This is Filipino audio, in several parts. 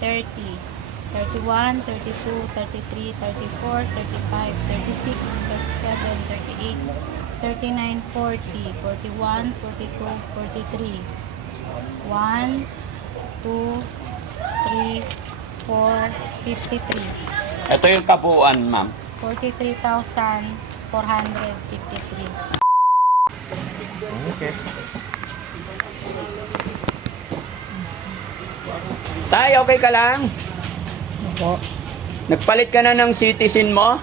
30, 31, 32, 33, 34, 35, 36, 37, 38, 39, 40, 41, 42, 43. 1, 2, 3, 4, 53. Ito yung kabuuan, ma'am. 43,453. Okay. Tay, okay ka lang? Opo. Nagpalit ka na ng citizen mo?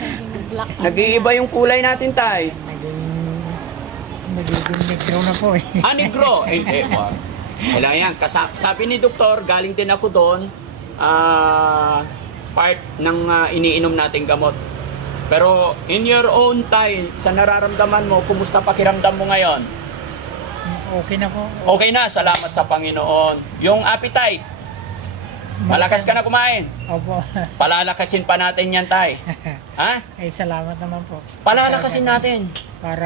Naging black. Nag-iiba yung kulay natin, tay. Nagiging negro na po eh. Ah, negro. Wala yan. Sabi ni doktor, galing din ako doon, part ng iniinom nating gamot. Pero in your own time, sa nararamdaman mo, kumusta pakiramdam mo ngayon? Okay na po. Okay na, salamat sa Panginoon. Yung appetite, malakas ka na kumain. Opo. Palalakasin pa natin yan, tay. Ha? Ay, salamat naman po. Palalakasin natin. Para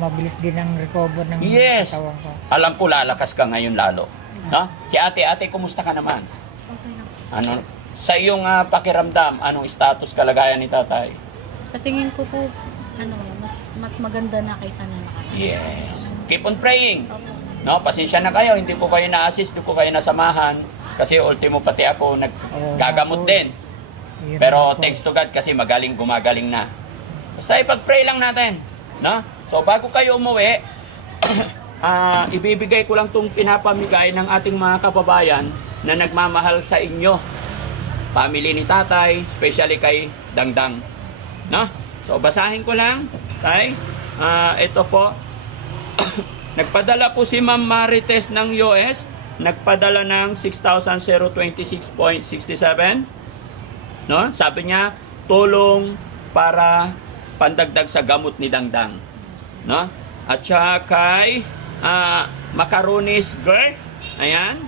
mabilis din ang recover ng Yes. katawan ko. Alam ko, lalakas ka ngayon lalo. No? Si ate, kumusta ka naman? Okay lang. Ano? Sa iyong pakiramdam, anong status kalagayan ni tatay? Sa tingin ko po, mas maganda na kaysa na nakatapos. Yes. Keep on praying. Opo. No, pasensya na kayo, hindi ko kayo na-assist, hindi ko kayo nasamahan kasi ultimo pati ako naggagamot din. Yun Pero po. thanks to God kasi gumagaling na. Basta ipag-pray lang natin, no? So bago kayo umuwi, ibibigay ko lang tong pinapamigay ng ating mga kababayan na nagmamahal sa inyo. Family ni tatay, especially kay Dangdang. No? So basahin ko lang, tay. Ito po. Nagpadala po si Ma'am Marites ng US, nagpadala ng 6,026.67. No? Sabi niya, tulong para pandagdag sa gamot ni Dangdang. No? At saka kay Macaronis Girl, ayan,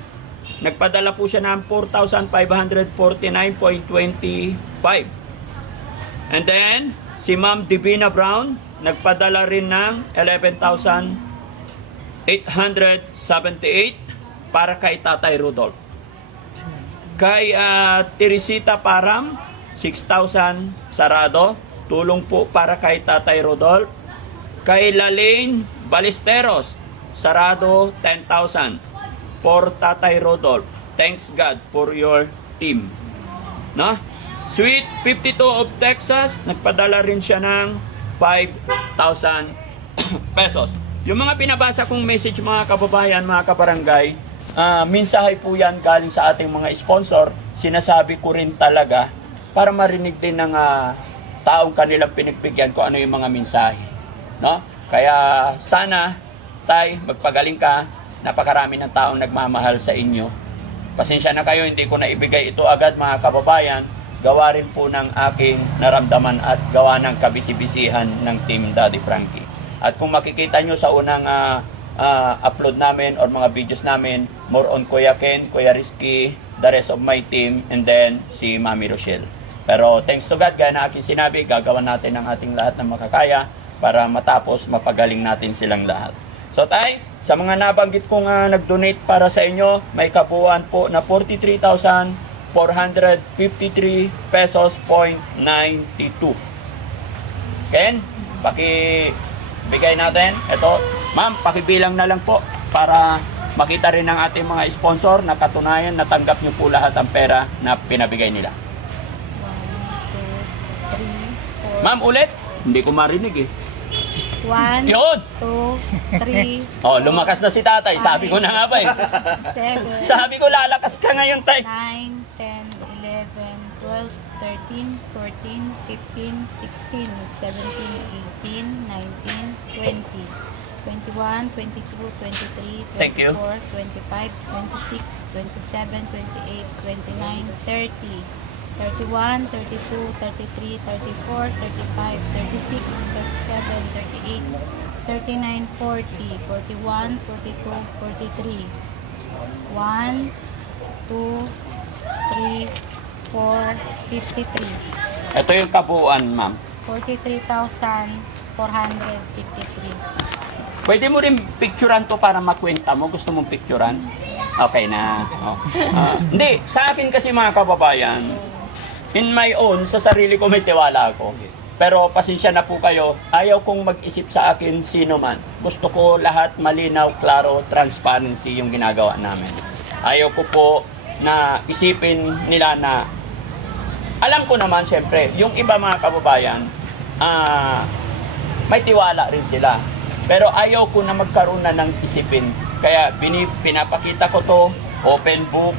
nagpadala po siya ng 4,549.25. And then, si Ma'am Divina Brown, nagpadala rin ng 11,878 para kay Tatay Rudolph. Kay Teresita Param, 6,000 sarado. Tulong po para kay Tatay Rudolph. Kay Lalaine Balesteros, sarado 10,000 for Tatay Rudolph. Thanks God for your team. No? Sweet 52 of Texas, nagpadala rin siya ng 5,000 pesos. Yung mga pinabasa kong message mga kababayan, mga kabarangay, mensahe po yan galing sa ating mga sponsor. Sinasabi ko rin talaga para marinig din ng taong kanilang pinagbigyan kung ano yung mga mensahe. No? Kaya sana, tay, magpagaling ka. Napakarami ng taong nagmamahal sa inyo. Pasensya na kayo, hindi ko na ibigay ito agad mga kababayan. Gawa rin po ng aking naramdaman at gawa ng kabisibisihan ng Team Daddy Frankie. At kung makikita nyo sa unang upload namin or mga videos namin, more on Kuya Ken, Kuya Rizky, the rest of my team, and then si Mami Rochelle. Pero thanks to God, gaya na aking sinabi, gagawa natin ang ating lahat ng makakaya para matapos mapagaling natin silang lahat. So tay, sa mga nabanggit kong nag-donate para sa inyo, may kabuuan po na 43,453 pesos .92. Ken, pakibigay natin. Ito, ma'am, pakibilang na lang po para makita rin ng ating mga sponsor na katunayan natanggap niyo po lahat ang pera na pinabigay nila. 1, 2, 3, 4. Ma'am, ulit. Hindi ko marinig eh. 1, Yun! 2, 3, Oh, lumakas na si tatay. Sabi ko na nga ba eh. 7, Sabi ko lalakas ka ngayon, tay. 9, 10, 11, 12, 13, 14, 15, 16, 17, 18, 19, 20, 21, 22, 23, Thank you. 24, 25, 26, 27, 28, 29, 30, 31, 32, 33, 34, 35, 36, 37, 38, 39, 40, 41, 42, 43, 1, 2, 3, 4, 53. Ito yung kabuuan, ma'am. 43,453. Pwede mo rin picturean to para makwenta mo. Gusto mong picturean? Okay na. Oh. Hindi, sa akin kasi mga kababayan, in my own, sa sarili ko may tiwala ako. Pero pasensya na po kayo, ayaw kong mag-isip sa akin sino man. Gusto ko lahat malinaw, klaro, transparency yung ginagawa namin. Ayaw ko po na isipin nila na, alam ko naman syempre, yung iba mga kababayan, may tiwala rin sila. Pero ayaw ko na magkaroon na ng isipin. Kaya pinapakita ko to, open book,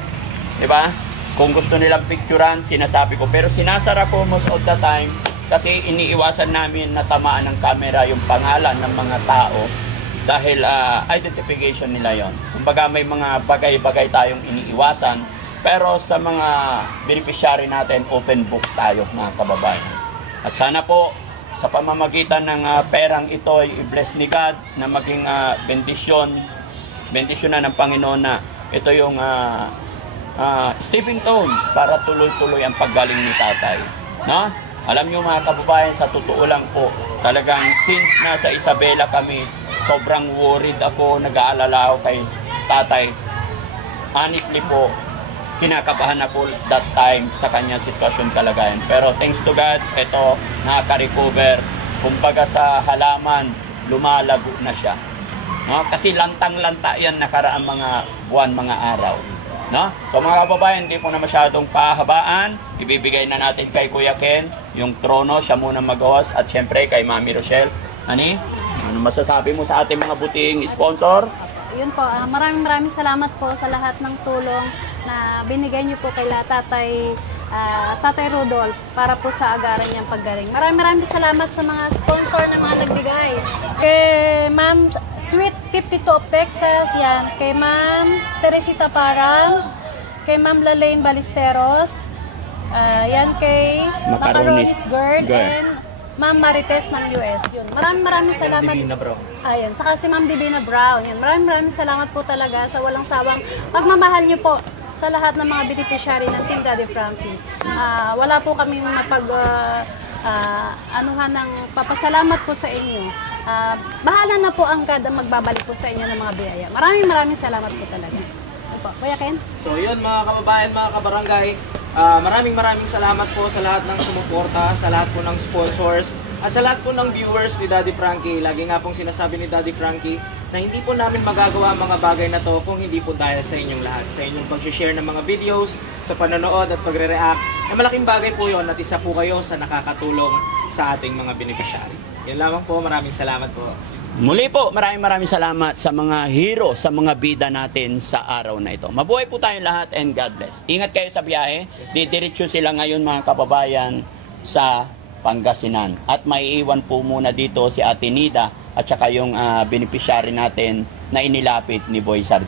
di ba? Kung gusto nilang picturean, sinasabi ko. Pero sinasara ko most of the time kasi iniiwasan namin na tamaan ng camera yung pangalan ng mga tao dahil identification nila yon. Kumbaga may mga bagay-bagay tayong iniiwasan pero sa mga beneficiary natin, open book tayo mga kababayan. At sana po sa pamamagitan ng perang ito ay i-bless ni God na maging bendisyon na ng Panginoon na ito yung stepping stone para tuloy-tuloy ang paggaling ni tatay. No? Alam nyo mga kababayan, sa totoo lang po, talagang since nasa Isabela kami, sobrang worried ako, nag-aalala ako kay tatay. Honestly po, kinakabahan ako that time sa kanyang sitwasyon kalagayan. Pero thanks to God, ito, nakaka-recover. Kumbaga sa halaman, lumalago na siya. No? Kasi lantang-lanta yan nakaraang mga buwan, mga araw. No? So mga kababayan, hindi po na masyadong pahabaan. Ibibigay na natin kay Kuya Ken yung trono, siya muna mag-host. At syempre kay Mami Rochelle. Ani? Ano masasabi mo sa ating mga buting sponsor? Yun po, maraming salamat po sa lahat ng tulong na binigay niyo po kay Tatay Rudolph para po sa agaran niyang paggaling. Maraming salamat sa mga sponsor na mga nagbigay. Kay Ma'am Sweet 52 of Texas, yan. Kay Ma'am Teresita Parang, kay Ma'am Lalaine Ballesteros, yan kay Macaronis Girl, and Ma'am Marites ng US. Yun. Maraming salamat. Divina Brown. Ayan, saka si Ma'am Divina Brown. Yan. Maraming salamat po talaga sa walang sawang pagmamahal niyo po sa lahat ng mga beneficiary ng Team Daddy Frankie. Wala po kami anuhan ng papasalamat po sa inyo. Bahala na po ang God ang magbabalik po sa inyo ng mga biyaya. Maraming salamat po talaga. Kuya Ken? So yun mga kababayan, mga kabarangay, maraming salamat po sa lahat ng sumuporta, sa lahat po ng sponsors, at sa lahat po ng viewers ni Daddy Frankie. Lagi nga pong sinasabi ni Daddy Frankie na hindi po namin magagawa ang mga bagay na to kung hindi po dahil sa inyong lahat. Sa inyong pag-share ng mga videos, sa panonood at pagre-react. Malaking bagay po yon at isa po kayo sa nakakatulong sa ating mga beneficiary. Yan lamang po, maraming salamat po. Muli po, maraming salamat sa mga hero, sa mga bida natin sa araw na ito. Mabuhay po tayong lahat and God bless. Ingat kayo sa biyahe. Didiretso sila ngayon mga kababayan sa Pangasinan. At maiiwan po muna dito si Ate Nida at saka yung beneficiary natin na inilapit ni Boy Sar.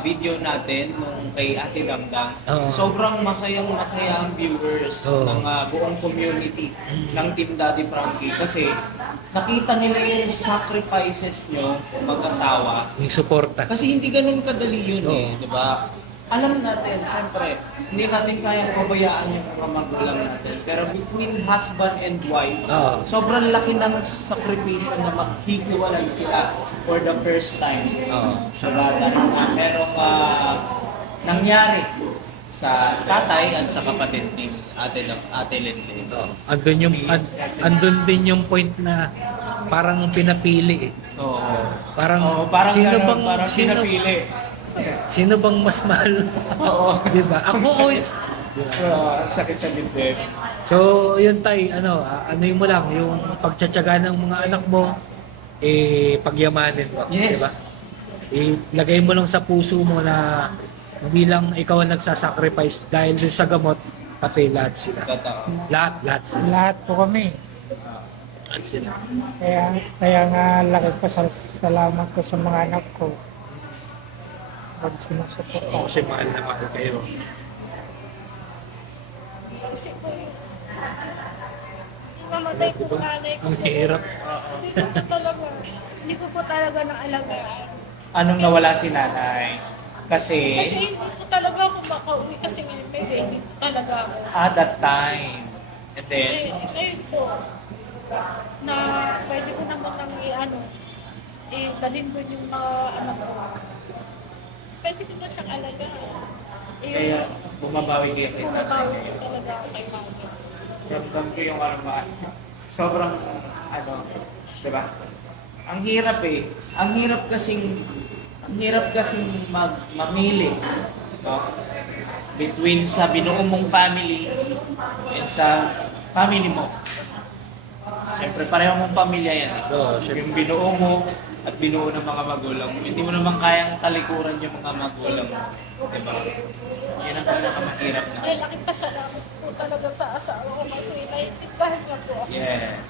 Video natin nung kay Ate Damdam. Sobrang masaya ang viewers ng buong community ng Team Daddy Frankie kasi nakita nila yung sacrifices nyo mag-asawa. Yung suporta. Kasi hindi ganun kadali yun di ba? Alam natin, syempre, hindi natin kayang pabayaan yung mga magulang natin. Pero between husband and wife, sobrang laki ng sakripisyo na maghihiwalay sila for the first time. So, dahil na merong nangyari sa tatay at sa kapatid ni Ate Lindy. Andun din yung point na parang pinapili eh. Parang sino ganun, bang parang pinapili. Sino bang mas mahal? Di ba? Ako always. Sakit sa dibdib. So, yun tay, ano yun mo lang, yung pagtsatsaga ng mga anak mo, pagyamanin mo. Yes. Di ba? Ilagay mo lang sa puso mo na bilang ikaw ang nagsasacrifice dahil dun sa gamot, pati lahat sila. Lahat sila. Lahat po kami. Lahat sila. Kaya nga laki pa salamat ko sa mga anak ko. Pag sinusupport Oo, kasi mahal na mahal kayo. Kasi po, namatay po nanay ko. Ang hirap. Hindi ko po talaga naalagaan. Anong nawala si nanay? Kasi Kasi hindi po talaga ako makauwi kasi may baby po talaga ako. at that time. And then, Ngayon po, na pwede ko naman nang dalhin doon yung mga anak ko. Pwede ko na siyang alagaan. Kaya bumabawi kayo kay tatay. Bumabawi ko talaga ako kay mami. Ramdam ko yung sobrang diba? Ang hirap eh. Ang hirap kasing mamili, no? Between sa binuo mong family and sa family mo. Siyempre pareho mong pamilya yan eh. Oo, syempre. Yung binuo mo at binuo ng mga magulang mo. Hindi mo naman kayang talikuran yung mga magulang mo. Diba? Yan ang pinakamahirap na. Ay, laki pasalamat po talaga sa asawa ko kasi naiintindihan niya po ako. Yes.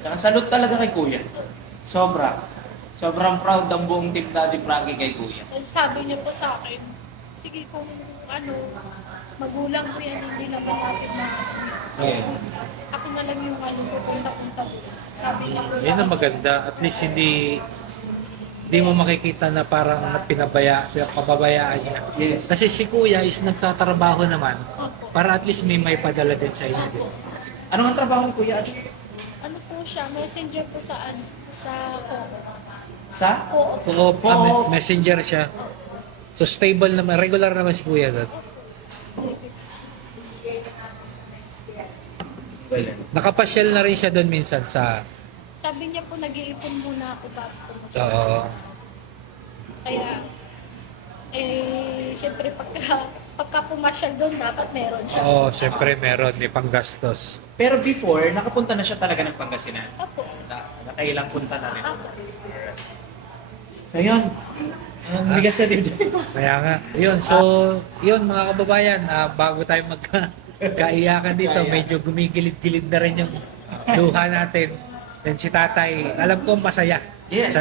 Nakasalute talaga kay Kuya. Sobrang proud ang buong team Daddy Frankie kay Kuya. Kasi sabi niya po sa akin, sige kung magulang ko yan, hindi naman natin na Yeah. ako na lang yung pupunta-punta doon. Sabi niya po, Yan ang maganda. At least hindi mo makikita na parang pababayaan niya. Yes. Kasi si Kuya is nagtatrabaho naman Opo. para at least may padala din sa inyo. Opo. Ano ang trabaho ni Kuya? Ano po siya, messenger po sa Coco. Sa? Coco. Messenger siya. So stable naman, regular naman si Kuya doon. Nakapasyal na rin siya doon minsan sa... Sabi niya po, nag-iipon muna ako bago pumunta. Oo. Kaya, syempre pagka pumasyal doon, dapat meron siya. Oo, syempre meron, may panggastos. Pero before, nakapunta na siya talaga ng Pangasinan. Apo. Nakailang punta na rin. Apo. So yun. Ang bigat siya dito. Kaya nga. Yun, so, yun mga kababayan, bago tayo magkaiyakan dito, medyo gumigilid-gilid na rin yung luha natin. Then si tatay, alam ko masaya. Yes.